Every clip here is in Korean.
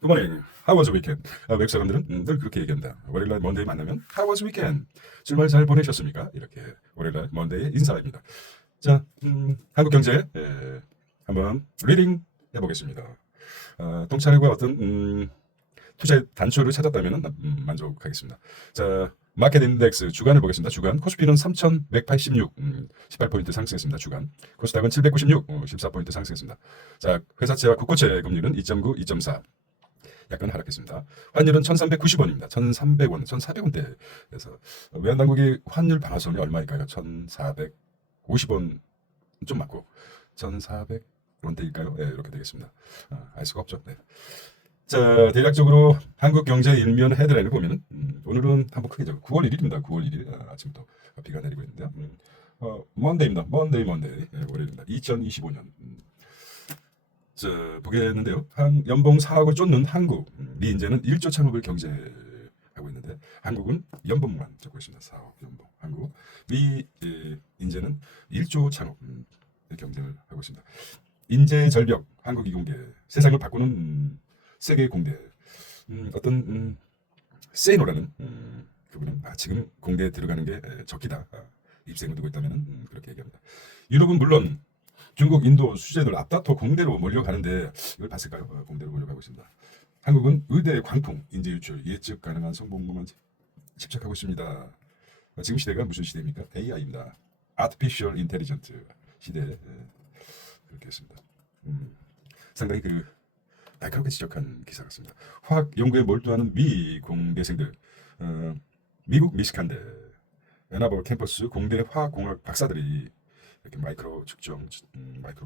굿모닝. How was the weekend? 외국 사람들은 늘 그렇게 얘기합니다. 월요일날 먼데이 만나면 How was the weekend? 주말 잘 보내셨습니까? 이렇게 월요일날 먼데이의 인사입니다. 자, 한국 경제 한번 리딩 해보겠습니다. 통찰과 어떤 투자의 단초를 찾았다면 만족하겠습니다. 자, 마켓 인덱스 주간을 보겠습니다. 주간 코스피는 3,186, 18포인트 상승했습니다. 주간 코스닥은 796, 14포인트 상승했습니다. 자, 회사채와 국고채 금리는 2.9, 2.4 약간 하락했습니다. 환율은 1,390원입니다. 1,300원, 1,400원대에서 외환당국이 환율 방어선이 얼마일까요? 1,450원 좀 맞고 1,400원대일까요? 네, 이렇게 되겠습니다. 알 수가 없죠. 네. 자, 대략적으로 한국 경제 일면 헤드라인을 보면은 오늘은 한번 크게 적어 9월 1일입니다. 9월 1일 아침부터 비가 내리고 있는데요. 먼데이입니다. 먼데이 월요일입니다. 2025년. 자, 보겠는데요. 연봉 4억을 쫓는 한국, 미 인재는 1조 창업을 경제하고 있는데 한국은 연봉만 적고 있습니다. 4억 연봉. 한국, 미 인재는 1조 창업 경쟁을 하고 있습니다. 인재 절벽, 한국 이공계, 세상을 바꾸는 세계 공대. 어떤 세이노라는 그분은 지금 공대에 들어가는 게 적기다. 입생을 두고 있다면 그렇게 얘기합니다. 유럽은 물론 중국, 인도 수재들 앞다퉈 공대로 몰려가는데 이걸 봤을까요? 공대로 몰려가고 있습니다. 한국은 의대 광풍, 인재 유출, 예측 가능한 성공률만 집착하고 있습니다. 지금 시대가 무슨 시대입니까? AI입니다. Artificial Intelligence 시대. 그렇게 했습니다. 상당히 날카롭게 지적한 기사 같습니다. 화학 연구에 몰두하는 미 공대생들, 미국 미시간대 애나버 캠퍼스 공대 화학공학 박사들이 이렇게 마이크로바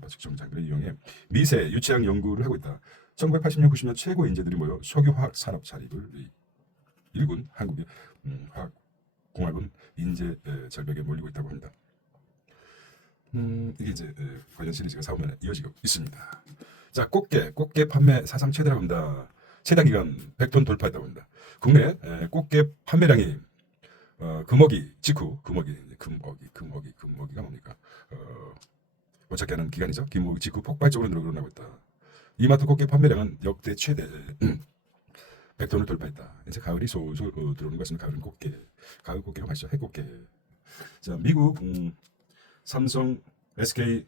측정 장비를 이용해 미세 유체학 연구를 하고 있다. 1980년 90년 최고 인재들이 모여 석유화학 산업 자립을 일군 한국의 화학공학은 인재 절벽에 몰리고 있다고 합니다. 이게 이제 관련 시리즈가 4호면에 이어지고 있습니다. 자, 꽃게 판매 사상 최대라고 합니다. 최단 기간 100톤 돌파했다고 합니다. 국내 꽃게 판매량이 금어기 금어기가 뭡니까? 못 찾게 하는 기간이죠. 금어기 직후 폭발적으로 늘어나고 있다. 이마트 꽃게 판매량은 역대 최대 100톤을 돌파했다. 이제 가을이 솔솔 들어오는 것 같습니다. 가을은 가을 꽃게가 맛있죠. 해꽃게. 자, 미국 삼성, SK,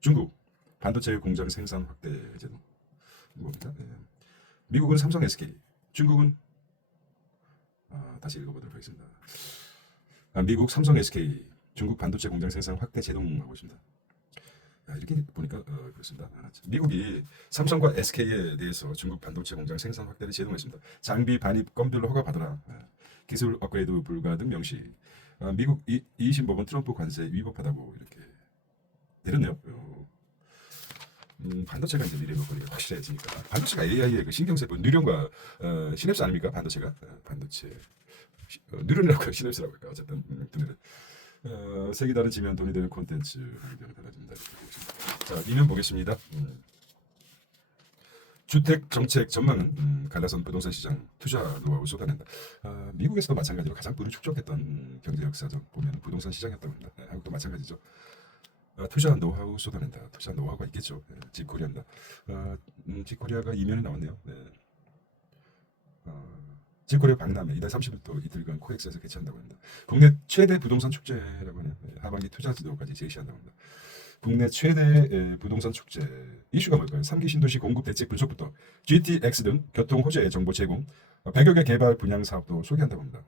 중국 반도체 공장 생산 확대 제도 뭡니까? 미국은 삼성, SK, 중국은 다시 읽어보도록 하겠습니다. 미국 삼성, SK, 중국 반도체 공장 생산 확대 제동하고 있습니다. 이렇게 보니까 그렇습니다. 미국이 삼성과 SK에 대해서 중국 반도체 공장 생산 확대를 제동했습니다. 장비 반입 건별로 허가받아라. 기술 업그레이드 불가 등 명시. 미국 이심법은 트럼프 관세 위법하다고 이렇게 내렸네요. 반도체가 이제 미래 먹거리가 확실해지니까 반도체가 AI의 그 신경세포 뉴런과 시냅스 아닙니까? 반도체가 반도체 뉴런이라고 시냅스라고 할까? 어쨌든 색이 다른 지면 돈이 되는 콘텐츠 환경이 달라진다. 자, 이면 보겠습니다. 주택 정책 전망은 갈라선 부동산 시장 투자 노하우 쏟아낸다. 미국에서도 마찬가지로 가장 돈을 축적했던 경제 역사적 보면 부동산 시장이었다고 합니다. 한국도 마찬가지죠. 투자 노하우 쏟아낸다. 투자 노하우가 있겠죠. 집코리아입니다. 집코리아가 이면에 나왔네요. 집코리아 박람회 이달 30일부터 이틀간 코엑스에서 개최한다고 합니다. 국내 최대 부동산 축제라고 하네요. 하반기 투자 지도까지 제시한다고 합니다. 국내 최대 부동산 축제 이슈가 뭘까요? 3기 신도시 공급 대책 분석부터 GTX 등 교통 호재 정보 제공, 100여 개 개발 분양 사업도 소개한다고 합니다.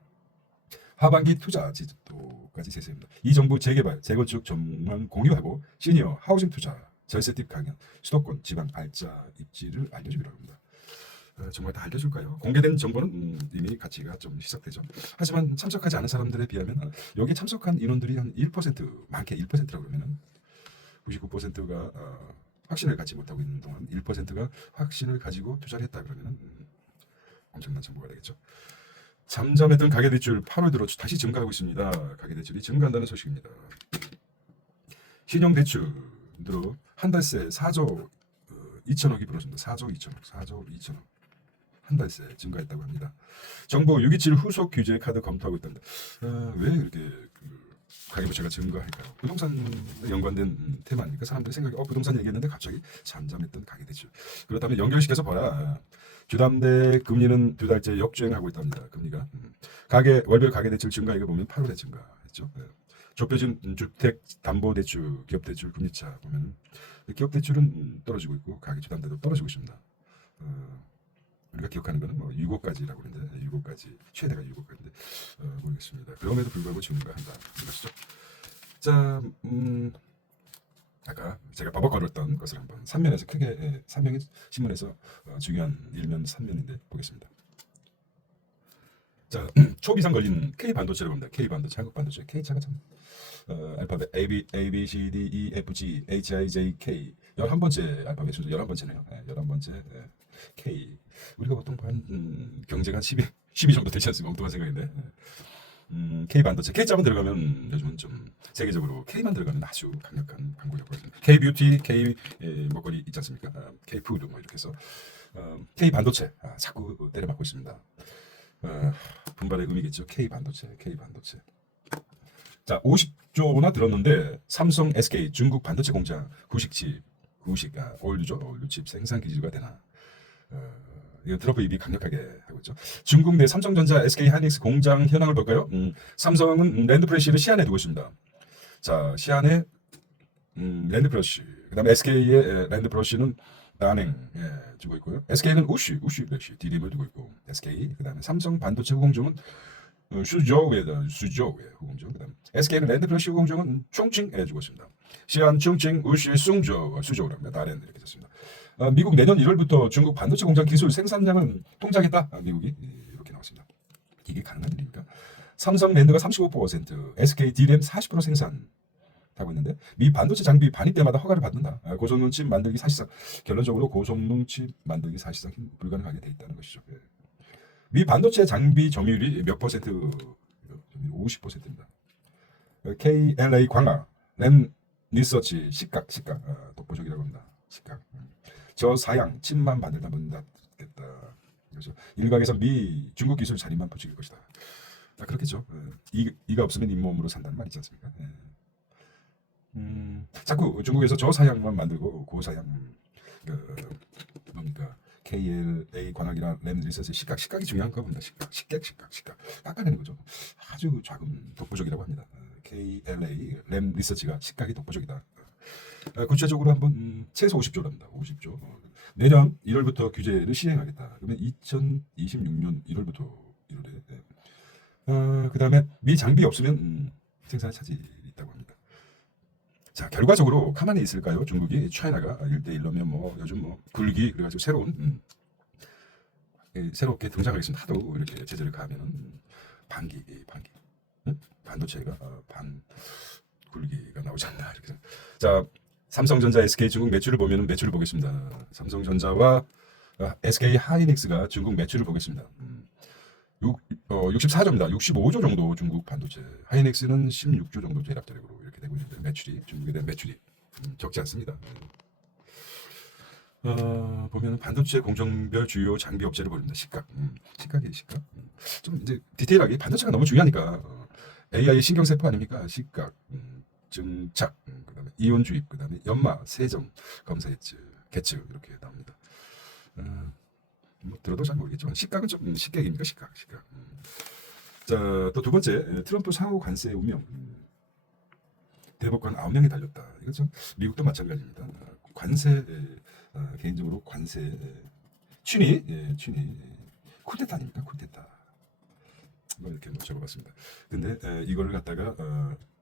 하반기 투자 지도까지 제시합니다. 이 정부 재개발, 재건축 전망 공유하고 시니어 하우징 투자, 절세 팁 강연, 수도권 지방 알짜 입지를 알려주기로 합니다. 정말 다 알려줄까요? 공개된 정보는 이미 가치가 좀 희석되죠. 하지만 참석하지 않은 사람들에 비하면 여기 참석한 인원들이 한 1%, 많게 1%라고 그러면은 99%가 확신을 갖지 못하고 있는 동안 1%가 확신을 가지고 투자를 했다 그러면 엄청난 정보가 되겠죠. 잠잠했던 가계대출 8월 들어 다시 증가하고 있습니다. 가계대출이 증가한다는 소식입니다. 신용대출로 한 달새 4조 2천억이 불었습니다. 4조 2천억. 한 달새 증가했다고 합니다. 정부 627 후속 규제 카드 검토하고 있답니다. 왜 이렇게 가계부채가 증가할까요? 부동산에 연관된 테마 아닙니까? 사람들이 생각이 부동산 얘기했는데 갑자기 잠잠했던 가계대출. 그렇다면 연결시켜서 봐라. 주담대 금리는 2달째 역주행하고 있답니다. 금리가. 가계 월별 가계대출 증가액을 보면 8월에 증가했죠. 좁혀진 주택담보대출, 기업대출 금리차 보면 기업대출은 떨어지고 있고 가계주담대도 떨어지고 있습니다. 우리가 기억하는 거는 뭐 6호까지라고 하는데 6호까지 최대가 6호까지인데 모르겠습니다. 그럼에도 불구하고 증가한다 이것이죠. 자, 아까 제가 버벅거렸던 것을 한번 3면에서 크게 3면의 신문에서 중요한 일면 3면인데 보겠습니다. 자, 초비상 걸린 K 반도체를 봅니다. K 반도체, 한국 반도체. K차가 참 알파벳 A, B, C, D, E, F, G, H, I, J, K 11번째 알파벳 순서 11번째네요. 11번째 K. 우리가 보통 경제가 한 12 정도 되지 않습니까? 엉뚱한 생각인데. K 반도체, K자만 들어가면 요즘은 좀 세계적으로 K만 들어가면 아주 강력한 광고 효과가 있습니다. K 뷰티, K 먹거리 있지 않습니까? K 푸드 뭐 이렇게 해서 K 반도체 자꾸 때려맞고 있습니다. 분발의 의미겠죠. K 반도체, K 반도체. 자, 50조나 들었는데 삼성, SK 중국 반도체 공장 구식 올류칩 생산 기지가 되나? 이거 트럼프 입이 강력하게 하고 있죠. 중국 내 삼성전자, SK 하이닉스 공장 현황을 볼까요? 삼성은 랜드프레시를 시안에 두고 있습니다. 자, 시안에 랜드프레시, 그다음에 SK의 랜드프레시는 난행에 두고 있고요. SK는 우슈 디림을 두고 있고 SK, 그다음에 삼성 반도체 후공정은 수저우에 후공정, 그다음 SK는 랜드프레시 후공정은 총칭에 두고 있습니다. 시안, 총칭, 우슈, 수저우랍니다. 난행 이렇게 됐습니다. 미국 내년 1월부터 중국 반도체 공장 기술 생산량은 통제하겠다. 미국이 이렇게 나왔습니다. 이게 가능한 일입니까? 삼성 랜드가 35%, SK D램 40% 생산하고 있는데 미 반도체 장비 반입 때마다 허가를 받는다. 고성능 칩 만들기 사실상 결론적으로 고성능 칩 만들기 사실상 불가능하게 돼 있다는 것이죠. 미 반도체 장비 점유율이 몇 퍼센트? 50%입니다. KLA 광화, 램 리서치, 시각 독보적이라고 합니다. 시각. 저 사양 칩만 만들다 못하겠다. 그래서 일각에서 미 중국 기술 자리만 부추길 것이다. 그렇겠죠. 이가 없으면 잇몸으로 산다는 말 있지 않습니까? 자꾸 중국에서 저 사양만 만들고 고사양 뭡니까? KLA 관악이랑 램 리서치 시각이 중요한가 봅니다. 시각 깎아내는 거죠. 아주 작은 독보적이라고 합니다. KLA 램 리서치가 시각이 독보적이다. 구체적으로 한번 최소 50조랍니다. 50조. 내년 1월부터 규제를 시행하겠다. 그러면 2026년 1월부터 1월에. 그다음에 미 장비 없으면 생산 차질이 있다고 합니다. 자, 결과적으로 가만히 있을까요? 중국이 차이나가 1대1로면 뭐 요즘 뭐 굴기 그래가지고 새롭게 등장하겠습니다. 하도 이렇게 제재를 가하면은 반기 반도체가 굴기가 나오지 않나 이렇게. 자, 삼성전자, SK 중국 매출을 보면 매출을 보겠습니다. 삼성전자와 SK 하이닉스가 중국 매출을 보겠습니다. 64조입니다. 65조 정도 중국 반도체. 하이닉스는 16조 정도 대략적으로 이렇게 되고 있는데 매출이 중국에 대한 매출이 적지 않습니다. 보면 반도체 공정별 주요 장비 업체를 보입니다. 시각. 좀 이제 디테일하게 반도체가 너무 중요하니까 AI 신경세포 아닙니까? 시각, 증착, 그다음에 이온 주입, 그다음에 연마, 세점, 검사 계측 이렇게 나옵니다. 뭐 들어도 잘 모르겠지만 시각은 좀 식객입니까? 시각. 자, 또 두 번째 트럼프 상호 관세의 운명. 대법관 9명이 달렸다. 이거 좀 미국도 마찬가지입니다. 관세 개인적으로 관세 취니 쿨테타 아닙니까? 쿨테타. 뭐 이렇게 적어봤습니다. 근데 이거를 갖다가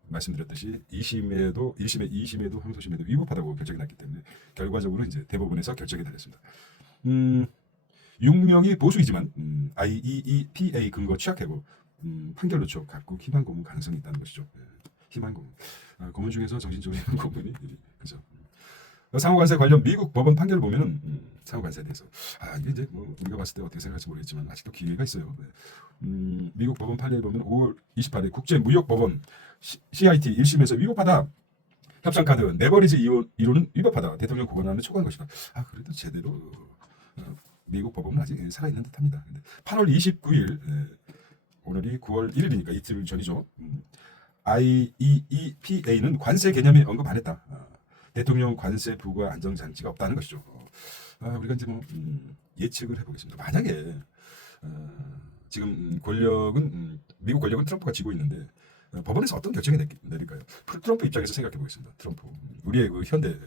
말씀드렸듯이 2심에도 2심에도 항소심에도 위법하다고 결정이 났기 때문에 결과적으로 이제 대법원에서 결정이 달렸습니다. 6명이 보수이지만 IEEPA 근거 취약하고 판결 요청 각국 희망 고문 가능성이 있다는 것이죠. 희망 고문. 고문 중에서 정신적으로 희망 고문이 그죠. 상호관세 관련 미국 법원 판결을 보면은 상호관세에 대해서 이게 이제 뭐 우리가 봤을 때 어떻게 생각할지 모르겠지만 아직도 기회가 있어요. 미국 법원 판례를 보면 5월 28일 국제무역법원 CIT 1심에서 위법하다. 협상카드 네버리지 이론은 위법하다. 대통령 고관함을 초과한 것이다. 그래도 제대로 미국 법원은 아직 살아있는 듯합니다. 8월 29일 오늘이 9월 1일이니까 이틀 전이죠. IEEPA는 관세 개념에 언급 안 했다. 대통령 관세 부과 안정장치가 없다는 것이죠. 우리가 이제 뭐 예측을 해보겠습니다. 만약에 지금 권력은 미국 권력은 트럼프가 쥐고 있는데 법원에서 어떤 결정이 내릴까요? 트럼프 입장에서 생각해 보겠습니다. 트럼프 우리의 그 현대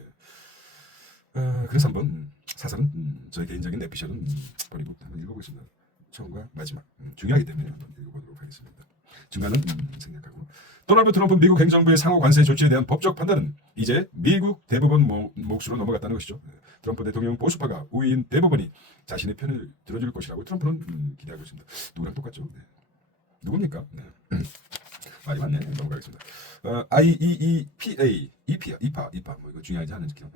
그래서 한번 사설은 저의 개인적인 내피셜은 버리고 한번 읽어보겠습니다. 처음과 마지막 중요하기 때문에 한번 읽어보도록 하겠습니다. 중간은 생략하고 도널드 트럼프 미국 행정부의 상호 관세 조치에 대한 법적 판단은 이제 미국 대법원 몫으로 넘어갔다는 것이죠. 트럼프 대통령 보수파가 우위인 대법원이 자신의 편을 들어줄 것이라고 트럼프는 기대하고 있습니다. 누구랑 똑같죠? 네. 누굽니까? 네. 말이 많네. 넘어가겠습니다. IEEPA, EPA 뭐 이거 중요하지 않은 지금.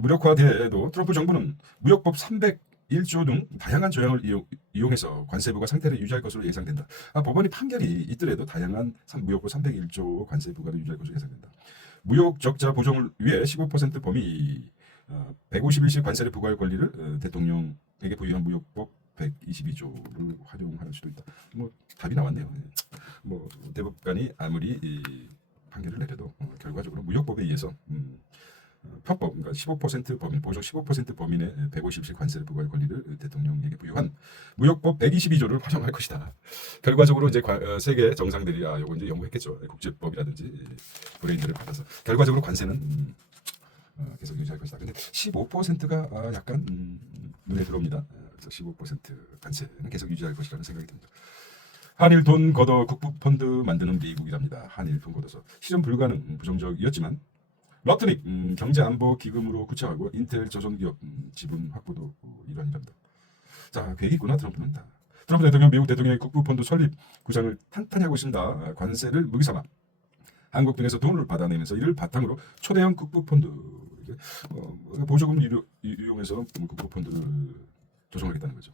무력화돼도 트럼프 정부는 무역법 301조 등 다양한 조항을 이용해서 관세부가 상태를 유지할 것으로 예상된다. 법원이 판결이 있더라도 다양한 무역법 301조 관세부가를 유지할 것으로 예상된다. 무역 적자 보정을 위해 15% 범위 151시 관세를 부과할 권리를 대통령에게 부여한 무역법 122조를 활용할 수도 있다. 뭐 답이 나왔네요. 뭐 대법관이 아무리 판결을 내려도 결과적으로 무역법에 의해서 편법, 그러니까 15% 범위, 보정 15% 범위 내 150씩 관세를 부과할 권리를 대통령에게 부여한 무역법 122조를 활용할 것이다. 결과적으로 이제 세계 정상들이 요거 이제 연구했겠죠. 국제법이라든지 브레인들을 받아서 결과적으로 관세는 계속 유지할 것이다. 근데 15%가 약간 눈에 들어옵니다. 그래서 15% 관세는 계속 유지할 것이라는 생각이 듭니다. 한일 돈 걷어 국부 펀드 만드는 미국이랍니다. 한일 돈 걷어서 실현 불가능 부정적이었지만 러트닉 경제안보기금으로 구체화하고 인텔 조선기업 지분 확보도 일환이랍니다. 자, 계획이 있구나 트럼프는. 트럼프 대통령 미국 대통령의 국부펀드 설립 구상을 탄탄히 하고 있습니다. 관세를 무기삼아 한국 등에서 돈을 받아내면서 이를 바탕으로 초대형 국부펀드 보조금 이용해서 국부펀드를 조성하겠다는 거죠.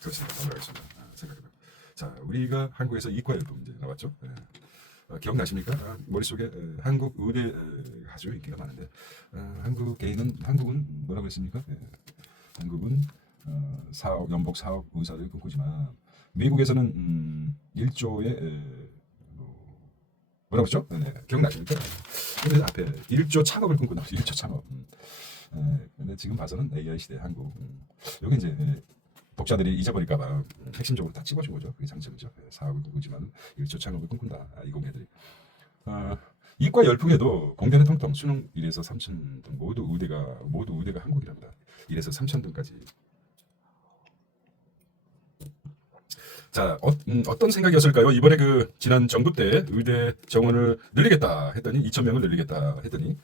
그렇습니다. 넘어가겠습니다. 생각해봐요. 자, 우리가 한국에서 이과열도 이제 나왔죠. 기억나십니까? 머릿속에 한국 의대 아주 인기가 많은데 한국은 뭐라고 했습니까? 한국은 연복 4억 의사를 꿈꾸지만 미국에서는 1조의 뭐라고 했죠? 기억나십니까? 근데 앞에 1조 창업을 꿈꾼다. 1조 창업. 근데 지금 봐서는 AI 시대 한국. 여기 이제 독자들이 잊어버릴까봐 핵심적으로 딱 찍어준 거죠. 그게 장점이죠. 4억을 꿈꾸지만 1조 창업을 꿈꾼다. 이 공대들이. 이과 열풍에도 공대는 통통 수능 1에서 3천 등 모두 의대가 한국이랍니다. 1에서 3천 등까지. 자, 어떤 생각이었을까요? 이번에 그 지난 정부 때 의대 정원을 늘리겠다 했더니 2,000명을 늘리겠다 했더니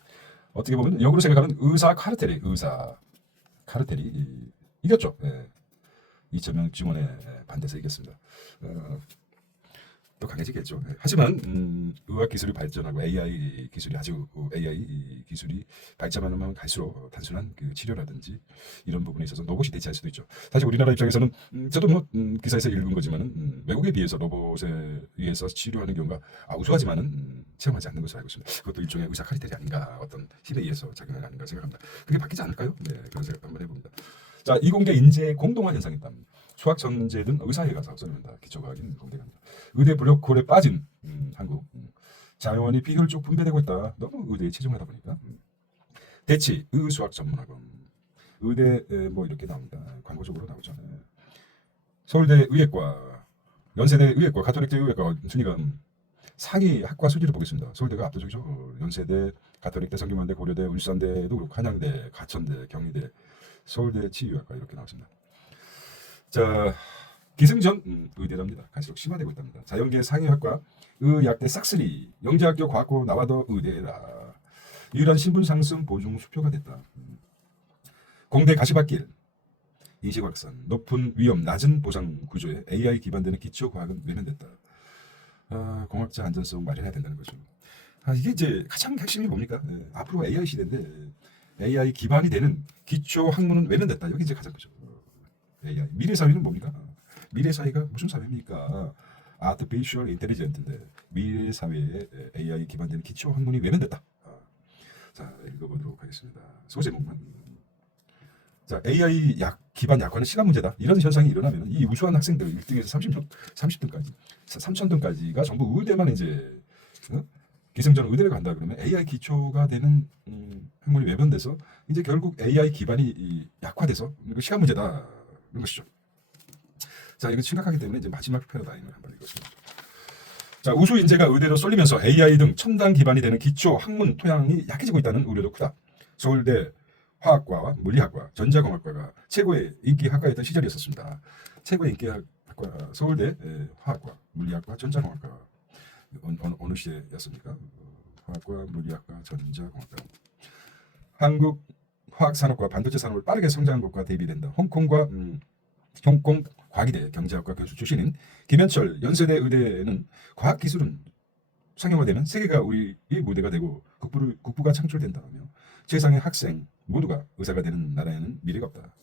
어떻게 보면 역으로 생각하면 의사 카르텔이 이겼죠. 2,000명 지원에 반대해서 이겼습니다. 또 강해지겠죠. 하지만 의학 기술이 발전하고 AI 기술이 발전하면 갈수록 단순한 그 치료라든지 이런 부분에 있어서 로봇이 대체할 수도 있죠. 사실 우리나라 입장에서는 저도 뭐 기사에서 읽은 거지만은 외국에 비해서 로봇에 의해서 치료하는 경우가 우수하지만은 체험하지 않는 것으로 알고 있습니다. 그것도 일종의 의사 카리텔이 아닌가, 어떤 힘에 의해서 작용하는 아닌가 생각합니다. 그게 바뀌지 않을까요? 네, 그런 생각 한번 해봅니다. 자, 이공계 인재 공동화 현상이 있답니다. 수학 전제든 의사에 가서 학습합니다. 기초과학인 공대갑니다. 의대 불협골에 빠진 한국. 자원이 비효율적 분배되고 있다. 너무 의대에 치중하다 보니까. 대치 의수학 전문학원. 의대 뭐 이렇게 나옵니다. 광고적으로 나오죠. 서울대 의예과, 연세대 의예과, 가톨릭대 의예과 순위가 상위 학과 순위를 보겠습니다. 서울대가 압도적이죠. 연세대, 가톨릭대, 성균관대, 고려대, 울산대도 그렇고 한양대, 가천대, 경희대, 서울대 치유학과 이렇게 나왔습니다. 자, 기승전 의대랍니다. 갈수록 심화되고 있답니다. 자연계 상위학과 의약대 싹쓸이, 영재학교 과학고 나와도 의대라. 유일한 신분 상승 보증 수표가 됐다. 공대 가시밭길, 인식확산, 높은 위험, 낮은 보상 구조에 AI 기반되는 기초과학은 외면됐다. 공학자 안전성 마련해야 된다는 거죠. 이게 이제 가장 핵심이 뭡니까? 앞으로 AI 시대인데 AI 기반이 되는 기초 학문은 외면됐다. 여기 이제 가장 크죠. AI. 미래 사회는 뭡니까? 미래 사회가 무슨 사회입니까? Artificial Intelligence인데 미래 사회에 AI 기반되는 기초 학문이 외면됐다. 자, 읽어보도록 하겠습니다. 소제목만. 자, AI 약 기반 약화는 시간 문제다. 이런 현상이 일어나면 이 우수한 학생들 1등에서 30등까지 3,000등까지가 전부 의대만 이제 기승전 의대를 간다 그러면 AI 기초가 되는 학문이 외변돼서 이제 결국 AI 기반이 약화돼서 이거 시간 문제다 이런 것이죠. 자, 이거 심각하기 때문에 이제 마지막 패러다임을 한번 읽었습니다. 자, 우수 인재가 의대로 쏠리면서 AI 등 첨단 기반이 되는 기초 학문 토양이 약해지고 있다는 우려도 크다. 서울대 화학과와 물리학과, 전자공학과가 최고의 인기 학과였던 시절이었습니다. 최고의 인기 학과 서울대 화학과, 물리학과, 전자공학과 어느 시대였습니까? 화학과, 물리학과, 전자공학과. 한국 화학산업과 반도체 산업을 빠르게 성장한 것과 대비된다. 홍콩 과기대 경제학과 교수 출신인 김현철 연세대 의대는 과학기술은 상용화되면 세계가 우리의 무대가 되고 국부가 창출된다며 최상의 학생 모두가 의사가 되는 나라에는 미래가 없다.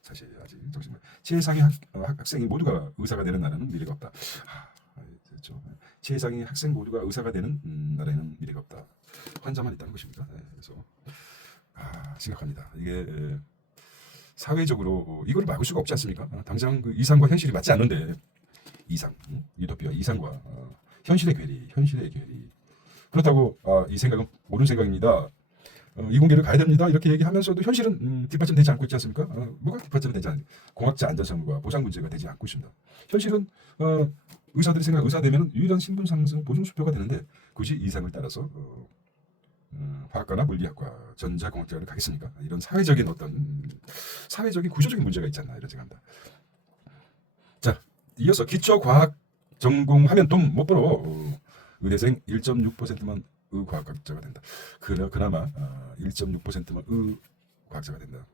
사실 아직 정말 최상의 학생이 모두가 의사가 되는 나라는 미래가 없다. 그렇죠. 최상의 학생 모두가 의사가 되는 나라에는 미래가 없다. 환자만 있다는 것입니다. 그래서 심각합니다. 이게 사회적으로 이걸 막을 수가 없지 않습니까? 당장 그 이상과 현실이 맞지 않는데 유토피아 이상과 현실의 괴리. 그렇다고 이 생각은 옳은 생각입니다. 이공계를 가야 됩니다. 이렇게 얘기하면서도 현실은 뒷받침되지 않고 있지 않습니까? 뭐가 뒷받침되지 않고 공학자 안전성과 보상 문제가 되지 않고 있습니다. 현실은 의사들이 생각 의사되면 유일한 신분 상승 보증 수표가 되는데 굳이 이상을 따라서 화학과나 물리학과, 전자공학과를 가겠습니까? 이런 사회적인 사회적인 구조적인 문제가 있지 않나 이런 생각합니다. 자, 이어서 기초과학 전공하면 돈 못 벌어. 의대생 1.6%만 의과학자가 된다. 그나마 1.6%만 의과학자가 된다.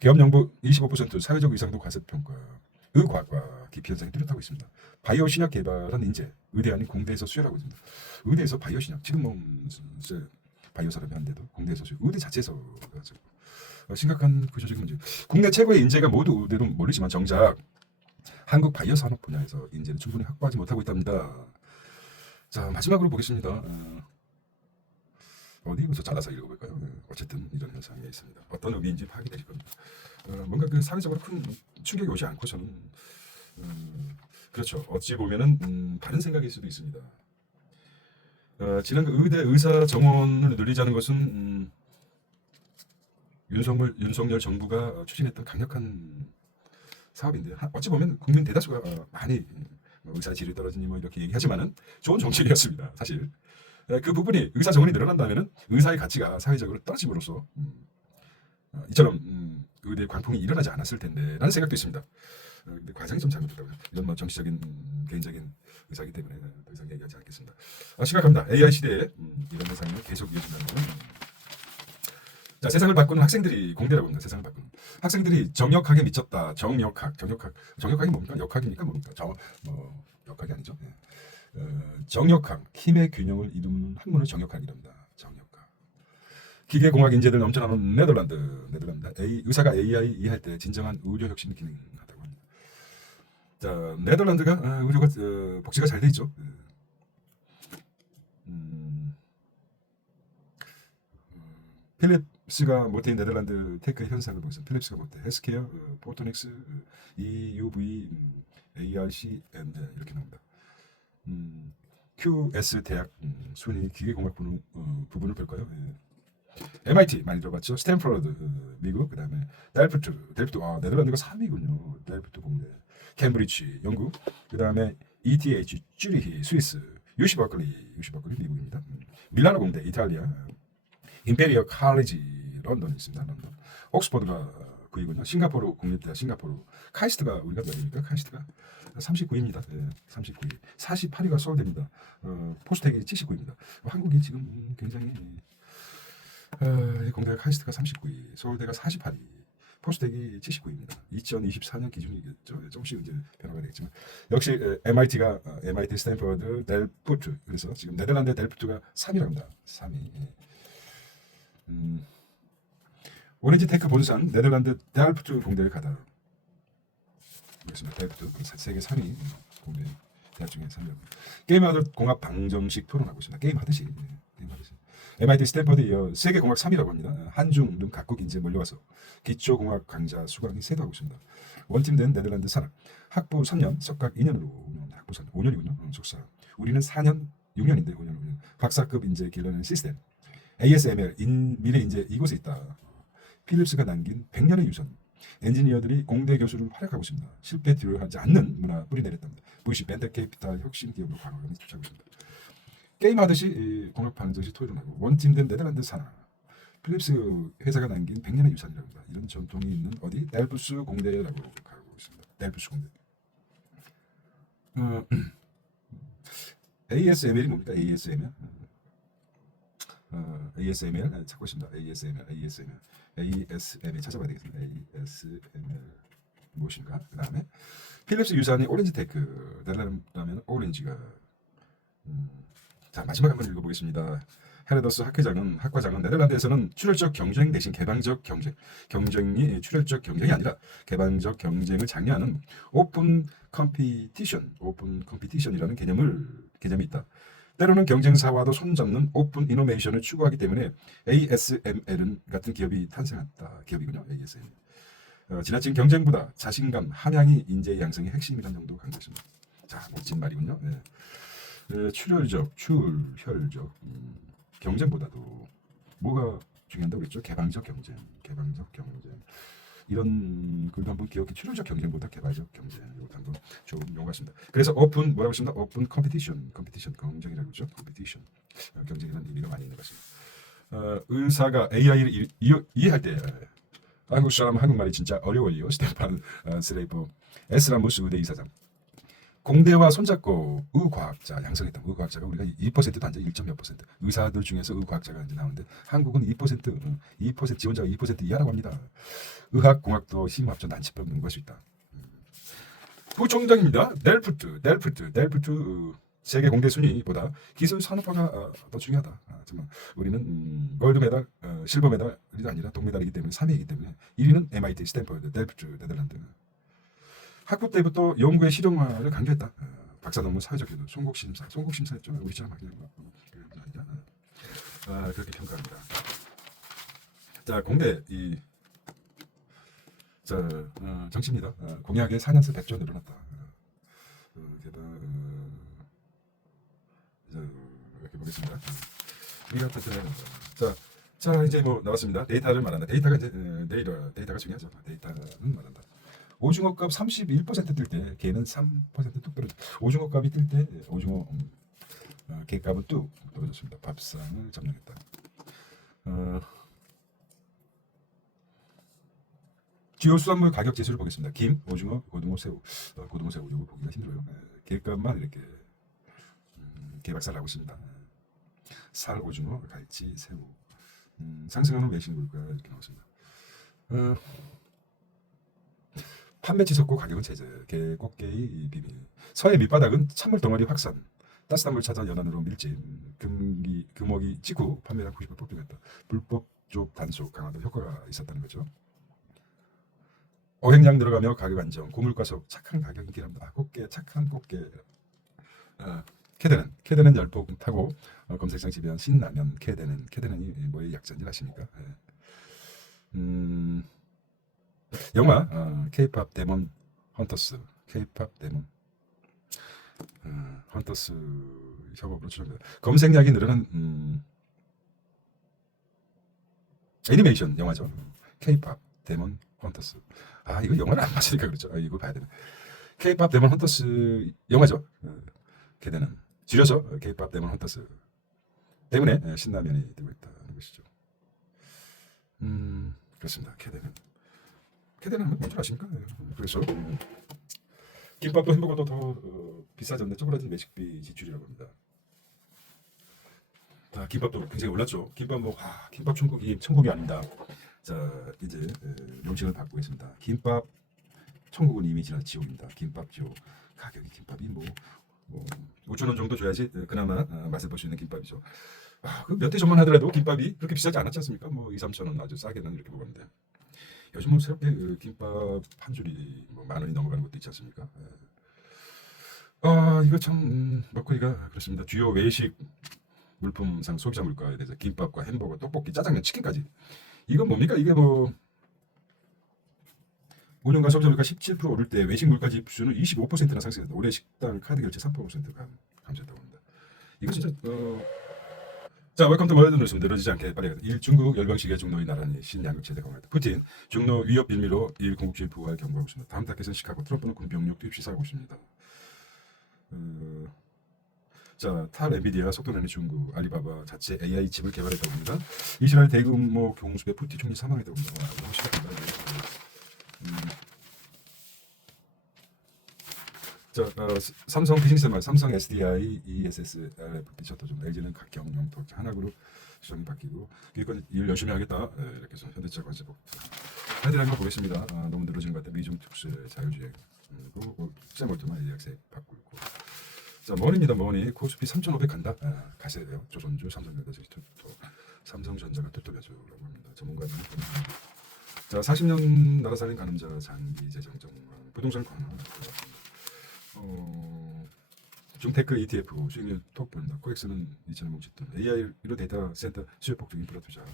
기업연구 25% 사회적 의상도 가설평가. 의과학과 기피 현상이 뚜렷하고 있습니다. 바이오 신약 개발한 인재 의대 아닌 공대에서 수혈하고 있습니다. 의대에서 바이오 신약 지금 뭐 바이오 산업이 한데도 공대에서 의대 자체에서 심각한 구조적인 문제. 국내 최고의 인재가 모두 의대로 몰리지만 정작 한국 바이오 산업 분야에서 인재를 충분히 확보하지 못하고 있답니다. 자, 마지막으로 보겠습니다. 어디부터 잘라서 읽어볼까요? 어쨌든 이런 현상이 있습니다. 어떤 의미인지 파악이 되실 겁니다. 뭔가 그 사회적으로 큰 충격이 오지 않고서는 그렇죠. 어찌 보면은 바른 생각일 수도 있습니다. 지난 그 의대 의사 정원을 늘리자는 것은 윤석열 정부가 추진했던 강력한 사업인데 어찌 보면 국민 대다수가 많이 의사 질이 떨어지니 뭐 이렇게 얘기하지만은 좋은 정책이었습니다. 사실 그 부분이 의사 정원이 늘어난다면은 의사의 가치가 사회적으로 떨어짐으로써 이처럼 의대 광풍이 일어나지 않았을 텐데라는 생각도 있습니다. 근데 과정이 좀 잘못됐다고요. 이건 뭐 정치적인 개인적인 의사이기 때문에 더 이상 얘기하지 않겠습니다. 심각합니다. AI 시대에 이런 현상이 계속 이어진다는 건 자, 세상을 바꾸는 학생들이 공대라고 합니다. 세상을 바꾸는 학생들이 정역학에 미쳤다. 정역학이 뭡니까? 역학입니까? 뭡니까? 역학이 아니죠. 정역학, 힘의 균형을 이루는 학문을 정역학이랍니다. 정역학. 기계공학 인재들 넘쳐나는 네덜란드. 의사가 AI 이해할 때 진정한 의료 혁신이 기능하다고 합니다. 자, 네덜란드가 의료가 복지가 잘 돼 있죠. 필립스가 못해 네덜란드 테크 현상을 보겠습니다. 필립스가 못해 헬스케어, 포토닉스, EUV, ARC, and 이렇게 나옵니다. QS 대학 순위 기계공학 부분을 볼까요? MIT 많이 들어봤죠. 스탠퍼드 미국, 그다음에 델프트 네덜란드가 3위군요. 델프트 공대, 캠브리지 영국, 그다음에 ETH 쭈리히 스위스, UC 버클리 미국입니다. 밀라노 공대 이탈리아, 임페리얼 칼리지 런던이 있습니다. 런던. 옥스퍼드가 9위군요. 싱가포르 국립대학 싱가포르. 카이스트가 우리가 몇 위입니까? 카이스트가 39위입니다. 39위. 48위가 서울대입니다. 포스텍이 79위입니다. 한국이 지금 굉장히 공대가 카이스트가 39위, 서울대가 48위, 포스텍이 79위입니다. 2024년 기준이겠죠. 조금씩 이제 변화가 되겠지만 역시 MIT, 스탠퍼드, 델프트. 그래서 지금 네덜란드 델프트가 3위랍니다. 합니다. 3위. 오렌지 테크 본산 네덜란드 델프트 공대를 가다. 그렇습니다. 델프트 세계 3위 공대 대학 중에 3위. 게임하듯 공합 방정식 토론하고 있습니다. 게임하듯이. MIT 스탠퍼드에 이어 세계공학 3위라고 합니다. 한중 등 각국 인재 몰려와서 기초공학 강좌 수강이 세도하고 있습니다. 원팀된 네덜란드 산학 학부 3년, 석학 2년으로 학부 3년, 5년이군요. 석사. 우리는 4년, 6년인데 5년, 5년. 박사급 인재 길러내는 시스템. ASML 미래 인재 이곳에 있다. 필립스가 남긴 100년의 유산. 엔지니어들이 공대 교수를 활약하고 있습니다. 실패 뒤로 하지 않는 문화 뿌리내렸답니다. VC 벤처 캐피탈 혁신 기업으로 광활하게 투자하고 있습니다. 게임하듯이 공학 방정식 토론하고 원팀된 네덜란드 산하 필립스 회사가 남긴 100년의 유산이라고 합니다. 이런 전통이 있는 어디 델프스 공대라고 가고 있습니다. 델프스 공대. ASML이 뭡니까? ASML. ASML 찾고 있습니다. ASML 찾아봐야 되겠습니다. ASML 무엇인가? 그 다음에 필립스 유산이 오렌지 테크 네덜란드라면 오렌지가 자 마지막 한번 읽어보겠습니다. 헤르더스 학과장은 네덜란드에서는 출혈적 경쟁 대신 개방적 경쟁이 출혈적 경쟁이 아니라 개방적 경쟁을 장려하는 오픈 컴피티션이라는 개념이 있다. 때로는 경쟁사와도 손잡는 오픈 이노베이션을 추구하기 때문에 ASML은 같은 기업이 탄생했다. 기업이군요. ASML. 지나친 경쟁보다 자신감, 함양이 인재 양성의 핵심이라는 정도 강조했습니다. 자, 멋진 말이군요. 네. 출혈적 경쟁보다도 뭐가 중요한다고 그랬죠? 개방적 경쟁. 이런 글도 한번 기억해. 출혈적 경쟁보다 개발적 경쟁. 이것도 한번 좋은 용어 같습니다. 그래서 오픈 뭐라고 했습니다? 오픈 컴피티션 경쟁이라고 그러죠. 컴피티션 경쟁이라는 의미가 많이 있는 것 같습니다. 의사가 AI를 이해할 때 한국 사람 한국말이 진짜 어려워요. 스테판 스레이퍼 에스라무스 의대 이사장. 공대와 손잡고 의과학자 양성했던 의과학자가 우리가 2%도 안 돼. 1.몇 %. 의사들 중에서 의과학자가 이제 나오는데 한국은 2% 지원자가 2% 이하라고 합니다. 의학공학도 힘 합쳐 난치병 능구할 수 있다. 부총장입니다. 델프트 세계 공대 순위보다 기술 산업화가 더 중요하다. 정말 우리는 골드 메달, 실버 메달이 아니라 동메달이기 때문에 3위이기 때문에 1위는 MIT, 스탠퍼드, 델프트, 네덜란드. 학부 때부터 연구의 실용화를 강조했다. 박사 논문 사회적 기도, 송곡심사였죠. 우리처럼 하기는 그렇게 평가합니다. 자, 공대 정치입니다. 공약의 4년새 100조 늘어났다. 이렇게 보겠습니다. 우리가 자 이제 뭐 나왔습니다. 데이터를 말한다. 데이터가 이제 데이터가 중요하죠. 데이터는 말한다. 오징어값 31% 뜰 때 개는 3%뚝 떨어져. 오징어값이 뜰 때 오징어 개값은 뚝 떨어졌습니다. 밥상을 점령했다. 주요 수산물 가격 지수를 보겠습니다. 김, 오징어, 고등어, 새우. 고등어, 새우 이거 보기가 힘들어요. 개값만 이렇게 개박살나고 있습니다. 살, 오징어, 갈치, 새우. 상승하는 외식 물가 이렇게 나왔습니다. 판매 지속고 가격은 제재. 개꽃게의 비밀. 서해 밑바닥은 찬물 덩어리 확산. 따뜻한 물 찾아 연안으로 밀집. 금어기 직후 판매량 90% 폭등했다. 불법 조 단속 강화도 효과가 있었다는 거죠. 어획량 들어가며 가격 안정. 고물가 속 착한 가격 인기랍니다. 착한 꽃게. 캐데는 열폭 타고 검색창 지배한 신라면 캐데는이 뭐의 약자인지 아십니까? 영화 K-팝 데몬 헌터스 헌터스 협업으로 출연합니다. 검색량이 늘어난 애니메이션 영화죠. K-팝 데몬 헌터스. 이거 영화를 안 봤으니까 그렇죠. 이거 봐야 되네. K-팝 데몬 헌터스 영화죠. 캐데는 줄여서 K-팝 데몬 헌터스 때문에 신라면이 되고 있다는 것이죠. 그렇습니다. 캐데는 뭔지 아십니까? 그래서 김밥도 햄버거도 더 비싸졌네. 쪼그라든 외식비 지출이라고 합니다. 김밥도 굉장히 올랐죠. 김밥 천국이 아닙니다. 자, 이제 명칭을 바꾸고 있습니다. 김밥 천국은 이미 지난 지옥입니다. 김밥 지옥. 가격이 김밥이 5,000원 정도 줘야지 그나마 맛을 볼 수 있는 김밥이죠. 몇 해 전만 하더라도 김밥이 그렇게 비싸지 않았지 않습니까? 2-3,000원 아주 싸게는 이렇게 먹었는데 요즘 새롭게 김밥 한 줄이 10,000원이 넘어가는 것도 있지 않습니까? 이거 참 먹거리가 그렇습니다. 주요 외식 물품상 소비자 물가에 대해서 김밥과 햄버거, 떡볶이, 짜장면, 치킨까지. 이건 뭡니까? 이게 뭐 5년간 소비자 물가 17% 오를 때 외식 물가 지수는 25%나 상승했다. 올해 식당 카드 결제 3%가 감소했다고 합니다. 이거 진짜 자, 웰컴 투 월드 뉴스. 늘어지지 않게 빨리 가자. 일 중국 열병식에 중노의 나란히 신양극 제대 강화했다. 푸틴 중노 위협 빌미로 일 공국주의 부활 경고하고 있습니다. 다음 달께서는 시카고 트럼프는 군 병력 투입 시사하고 있습니다. 자, 탈 엔비디아 속도내는 중국 알리바바 자체 AI 칩을 개발했다고 합니다. 이스라엘 대규모 경수에 푸틴 총리 사망했다고 합니다. 와, 너무 심각합니다. 자, 삼성 비즈니스말 삼성 SDI, ESS, LFP 셔터존, LG는 각경 영토 하나그룹 수정이 바뀌고 기획권 일 열심히 하겠다. 이렇게 해서 현대차 관세법 헤드라인 한번 보겠습니다. 너무 늘어진 것 같아. 미중 특수의 자유주의 그리고 쌤월트만 예약세 받고 있고. 자, 머니입니다. 머니 코스피 3,500 간다. 가셔야 돼요. 조선주, 삼성전자, 투토, 삼성전자가 뚜뚜벼주라고 합니다. 전문가는 자, 40년 나라 살린 가늠자 장기 재정정 부동산 관화. 중테크 ETF 수익률 톡 보인다. 코엑스는 2,000원 뭉쳤던 AI로 데이터 센터 수요 폭증 인프라 투자.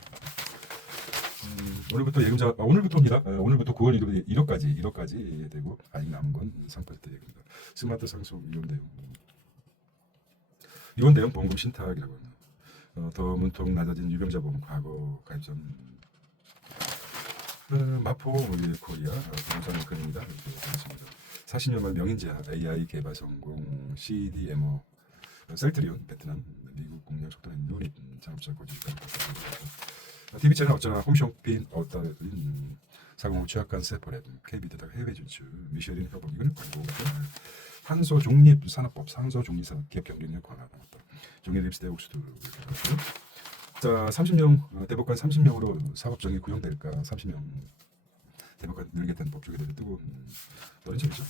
오늘부터 예금자 오늘부터입니다. 오늘부터 9월 1일까지 되고 아직 남은 건 3% 예금입니다. 스마트 상속 이원 대형 보험금 신탁이라고 합니다. 더 문통 낮아진 유병자 보험 과거 가입자 마포 코리아 부동산 워크입니다. 이렇게 되겠습니다. 40년 만 명인지하 AI 개발 성공 CDMO 셀트리온 베트남 미국 공략 속도는 유닛 창업자 고지가 TV 채널 어쩌나 홈쇼핑 어따린 405 취약관 세포랩 KB대다가 해외 진출 미쉐린 협업 이거는 광고거든. 탄소 중립 산업법 상소 중립 산업 기업 경쟁력 강화 나왔다. 종일 립스테 옥수수 자 30명 대법관 30명으로 사법정의 구형될까 30명 대법관 늘겠다는 법조계를 뜨고 떠는 재미죠.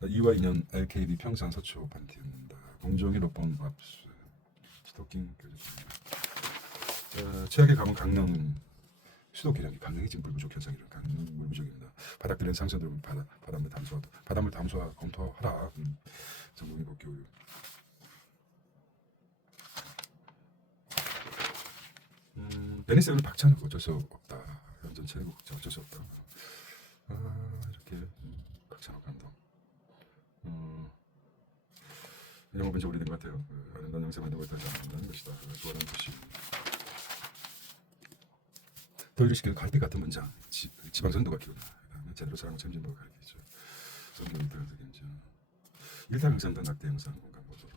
2와 2년 LKB 평산 서초 반티입니다. 공정의 로펌 압수 스토킹 교제입니다. 최악의 감은 강릉 수도 계량이 강릉이 지금 물 부족 현상이죠. 강릉 물 부족입니다. 바닥들은 상선들은 바닷물 담수화 검토하라. 전국의 복교육. 베니스는 박찬욱 어쩔 수 없다. 현존 최고 어쩔 수 없다. 이렇게 박찬욱 감독. 이런 거 왠지 오래된 것 같아요. 아름다운 영상 만들고 있다지 않는다는 것이다. 좋아하는 것이. 더위를 식히는 갈대 같은 문장. 지방선도가 키우다. 그다음에 제대로 사랑을 책임진다고 가르치죠. 성경이 들어서겠죠. 일타 영상도 낙대 영상 뭔가 보소서.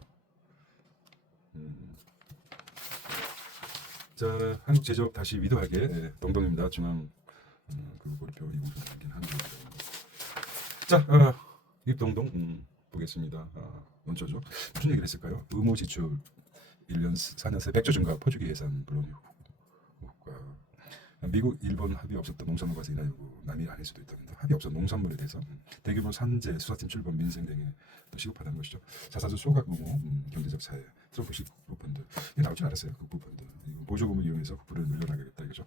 자, 한국 제조업 다시 위대하게 동동입니다. 중앙 그 고리표 이곳을 담긴 한국. 자, 입동동 보겠습니다. 먼저죠. 무슨 얘기를 했을까요? 의무 지출 1년 4년 새 100조 증가 포주기 예산 물론 효과 미국 일본 합의 없었던 농산물과세 인하 요구 남이 아닐 수도 있답니다. 합의 없었던 농산물에 대해서 대규모 산재 수사팀 출범 민생 등에 또 시급하다는 것이죠. 자사주 소각 의무 경제적 사회 트럼프식 국부펀드 이게 나올 줄 알았어요. 국부펀드 보조금을 이용해서 국부를 늘려나가겠다 이거죠.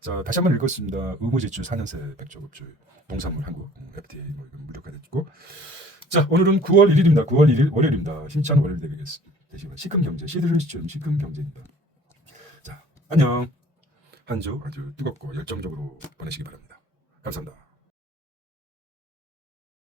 자, 다시 한번 읽었습니다. 의무 지출 4년 새 100조 급조율 농산물 한국 FTA 뭐 이건 무력화됐고. 자, 오늘은 9월 1일입니다. 9월 1일 월요일입니다. 힘찬 월요일 되시고 시큰 경제 시드름 시점 시큰 경제입니다. 자, 안녕. 한 주 아주 뜨겁고 열정적으로 보내시기 바랍니다. 감사합니다.